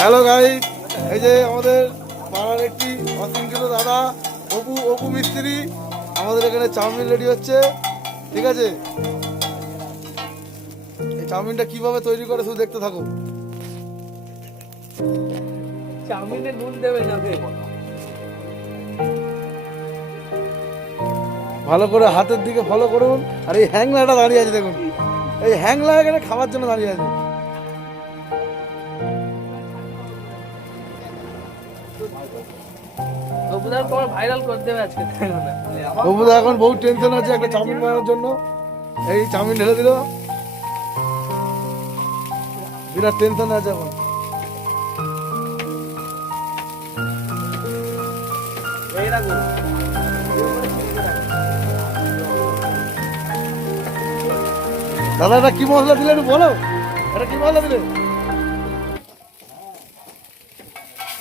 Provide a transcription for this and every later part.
Hello guys, এই যে আমাদের পাড়ার একটি অশৃঙ্খল দাদা অপু মিস্ত্রি, আমাদের এখানে চাউমিন রেডি হচ্ছে। ঠিক আছে, এই চাউমিনটা কিভাবে তৈরি করে শুধু দেখতে থাকো। চাউমিনে নুন দেবে না, ভালো করে হাতের দিকে ফলো করুন। আর এই হ্যাংলাটা দাঁড়িয়ে আছে দেখুন, এই হ্যাংলা এখানে খাওয়ার জন্য দাঁড়িয়ে আছে। ভাইরাল করে দেবে আজকে। অপুদা এখন বহু টেনশন আছে একটা চাউমিন বানানোর জন্য। এই চাউমিন ঢেলে দিল, বিরাট টেনশন আছে এখন। দাদা এটা কি মশলা দিলে একটু বলো, এটা কি মশলা দিলে?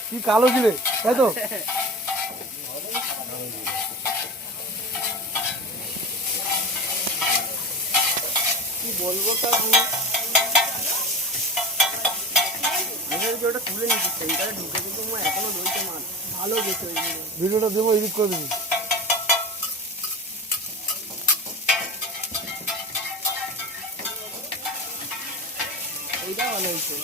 কি কালো জিরে, তাই তো? কি বলবো তা ওটা তুলে নিচ্ছি, সেন্টারে ঢুকে কিন্তু এখনো দইতে মাছ ভালো গেছে। ভিডিওটা দেবো, এডিট করে দিবি। এইটা ভালো হয়েছে।